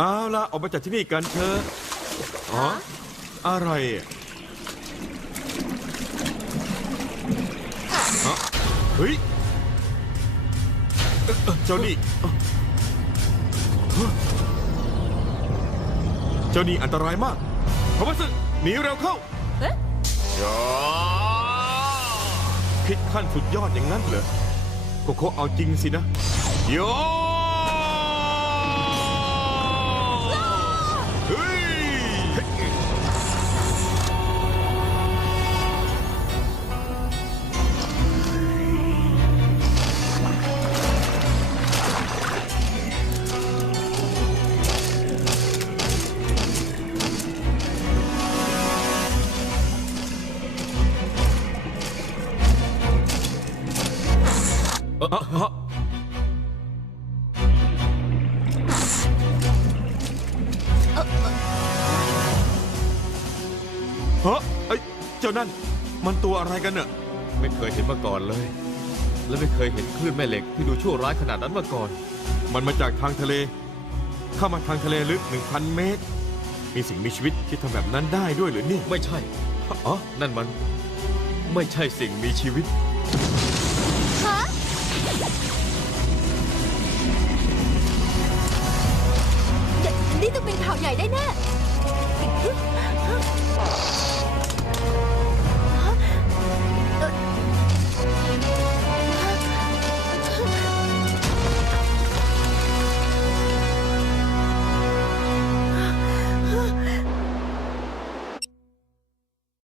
เอาละออกมาจากที่นี่กันเถอะอ๋ออะไรอะฮะเฮ้ยเอ่อเอ่อเจ้านี่เอ่อฮะเจ้านี่อันตรายมากพระวัสดหนีเร็วเข้าเอ๊ะอย่าคิดขั้นสุดยอดอย่างนั้นเหรอโกโคเอาจริงสินะ โย เอ่อเอ่อเอ่อฮะเอ้ยเจ้านั่น มันตัวอะไรกันเน่ะไม่เคยเห็นมาก่อนเลย และไม่เคยเห็นคลื่นแม่เหล็กที่ดูชั่วร้ายขนาดนั้นมาก่อน มันมาจากทางทะเล เข้ามาทางทะเลลึก 1,000 เมตร มีสิ่งมีชีวิตที่ทำแบบนั้นได้ด้วยเหรือเนี่ยไม่ใช่ อ๋อ นั่นมัน ไม่ใช่สิ่งมีชีวิต ใหญ่ได้แน่